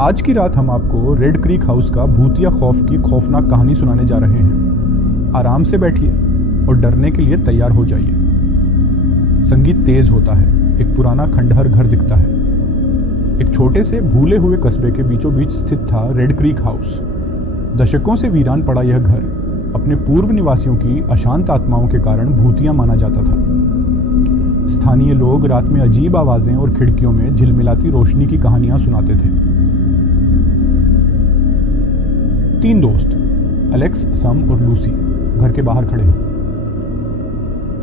आज की रात हम आपको रेड क्रीक हाउस का भूतिया खौफ की खौफनाक कहानी सुनाने जा रहे हैं। आराम से बैठिए और डरने के लिए तैयार हो जाइए। संगीत तेज होता है। एक पुराना खंडहर घर दिखता है। एक छोटे से भूले हुए कस्बे के बीचों बीच स्थित था रेड क्रीक हाउस। दशकों से वीरान पड़ा यह घर अपने पूर्व निवासियों की अशांत आत्माओं के कारण भूतिया माना जाता था। स्थानीय लोग रात में अजीब आवाजें और खिड़कियों में झिलमिलाती रोशनी की कहानियां सुनाते थे। 3 दोस्त एलेक्स, सम और लूसी घर के बाहर खड़े हैं।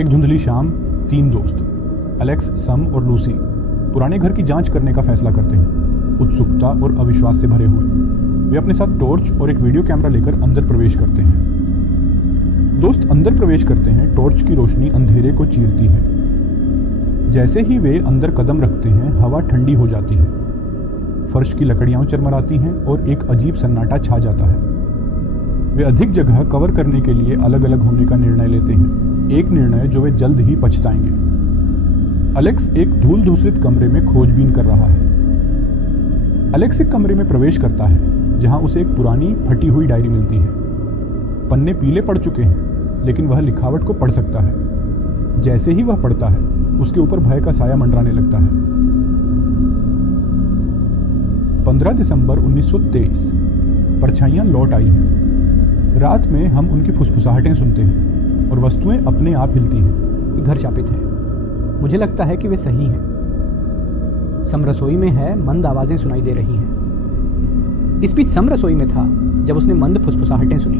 एक धुंधली शाम 3 दोस्त एलेक्स, सम और लूसी पुराने घर की जांच करने का फैसला करते हैं। उत्सुकता और अविश्वास से भरे हुए वे अपने साथ टॉर्च और एक वीडियो कैमरा लेकर अंदर प्रवेश करते हैं। दोस्त अंदर प्रवेश करते हैं। टॉर्च की रोशनी अंधेरे को चीरती है। जैसे ही वे अंदर कदम रखते हैं, हवा ठंडी हो जाती है। फर्श की लकड़ियां चरमराती हैं और एक अजीब सन्नाटा छा जाता है। वे अधिक जगह कवर करने के लिए अलग अलग होने का निर्णय लेते हैं, एक निर्णय जो वे जल्द ही पछताएंगे। एलेक्स एक धूल धूसरित कमरे में खोजबीन कर रहा है। एलेक्स एक कमरे में प्रवेश करता है जहां उसे एक पुरानी फटी हुई डायरी मिलती है। पन्ने पीले पड़ चुके हैं, लेकिन वह लिखावट को पढ़ सकता है। जैसे ही वह पढ़ता है, उसके ऊपर भय का साया मंडराने लगता है। 15 दिसंबर 1923 परछाइयां लौट आई हैं। रात में हम उनकी फुसफुसाहटें सुनते हैं और वस्तुएं अपने आप हिलती हैं। घर चापित है। मुझे लगता है कि वे सही हैं। सम रसोई में है। मंद आवाजें सुनाई दे रही हैं। इस बीच सम रसोई में था जब उसने मंद फुसफुसाहटें सुनी।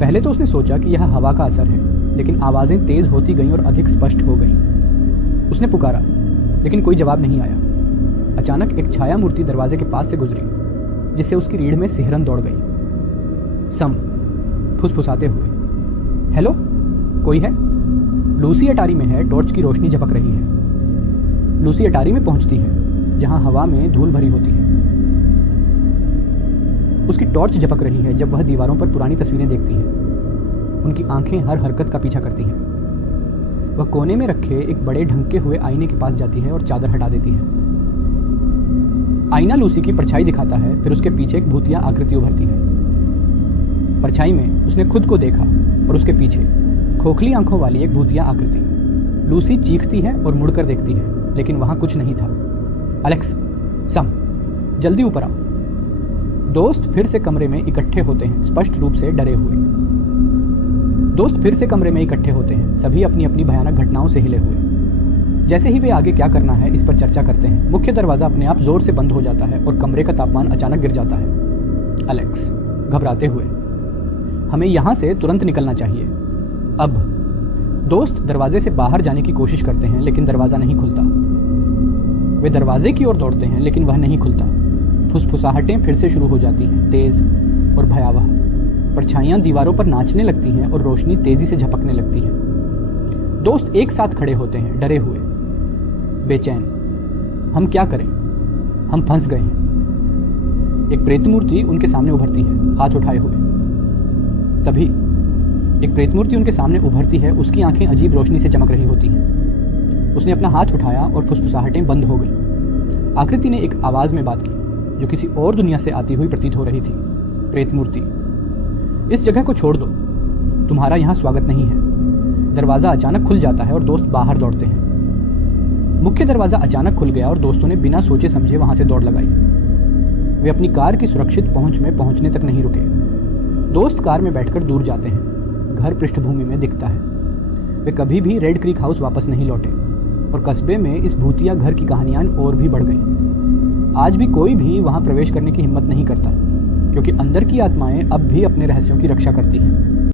पहले तो उसने सोचा कि यह हवा का असर है, लेकिन आवाजें तेज होती गईं और अधिक स्पष्ट हो गईं। उसने पुकारा, लेकिन कोई जवाब नहीं आया। अचानक एक छाया मूर्ति दरवाजे के पास से गुजरी, जिससे उसकी रीढ़ में सिहरन दौड़ गई। सम फुसफुसाते हुए, हेलो, कोई है? लूसी अटारी में है। टॉर्च की रोशनी झपक रही है। लूसी अटारी में पहुंचती है, जहां हवा में धूल भरी होती है। उसकी टॉर्च झपक रही है जब वह दीवारों पर पुरानी तस्वीरें देखती है। उनकी आंखें हर हरकत का पीछा करती हैं। वह कोने में रखे एक बड़े ढंके हुए आईने के पास जाती है और चादर हटा देती है। आईना लूसी की परछाई दिखाता है, फिर उसके पीछे एक भूतिया आकृति उभरती है। परछाई में उसने खुद को देखा और उसके पीछे खोखली आंखों वाली एक भूतिया आकृति। लूसी चीखती है और मुड़कर देखती है, लेकिन वहां कुछ नहीं था। एलेक्स, सम, जल्दी ऊपर आओ। दोस्त फिर से कमरे में इकट्ठे होते हैं, स्पष्ट रूप से डरे हुए। दोस्त फिर से कमरे में इकट्ठे होते हैं, सभी अपनी अपनी भयानक घटनाओं से हिले हुए। जैसे ही वे आगे क्या करना है इस पर चर्चा करते हैं, मुख्य दरवाजा अपने आप जोर से बंद हो जाता है और कमरे का तापमान अचानक गिर जाता है। एलेक्स घबराते हुए, हमें यहां से तुरंत निकलना चाहिए अब। दोस्त दरवाजे से बाहर जाने की कोशिश करते हैं, लेकिन दरवाजा नहीं खुलता। वे दरवाजे की ओर दौड़ते हैं, लेकिन वह नहीं खुलता। फुसफुसाहटें फिर से शुरू हो जाती हैं, तेज और भयावह। परछाइयां दीवारों पर नाचने लगती हैं और रोशनी तेजी से झपकने लगती है। दोस्त एक साथ खड़े होते हैं, डरे हुए, बेचैन। हम क्या करें? हम फंस गए हैं। एक प्रेत मूर्ति उनके सामने उभरती है, हाथ उठाए हुए। तभी एक प्रेत मूर्ति उनके सामने उभरती है। उसकी आंखें अजीब रोशनी से चमक रही होती हैं। उसने अपना हाथ उठाया और फुसफुसाहटें बंद हो गई। आकृति ने एक आवाज में बात की, जो किसी और दुनिया से आती हुई प्रतीत हो रही थी। प्रेत मूर्ति, इस जगह को छोड़ दो, तुम्हारा यहाँ स्वागत नहीं है। दरवाजा अचानक खुल जाता है और दोस्त बाहर दौड़ते हैं। मुख्य दरवाजा अचानक खुल गया और दोस्तों ने बिना सोचे समझे वहां से दौड़ लगाई। वे अपनी कार की सुरक्षित पहुंच में पहुंचने तक नहीं रुके। दोस्त कार में बैठकर दूर जाते हैं। घर पृष्ठभूमि में दिखता है। वे कभी भी रेड क्रीक हाउस वापस नहीं लौटे और कस्बे में इस भूतिया घर की कहानियां और भी बढ़ गईं। आज भी कोई भी वहां प्रवेश करने की हिम्मत नहीं करता, क्योंकि अंदर की आत्माएं अब भी अपने रहस्यों की रक्षा करती हैं।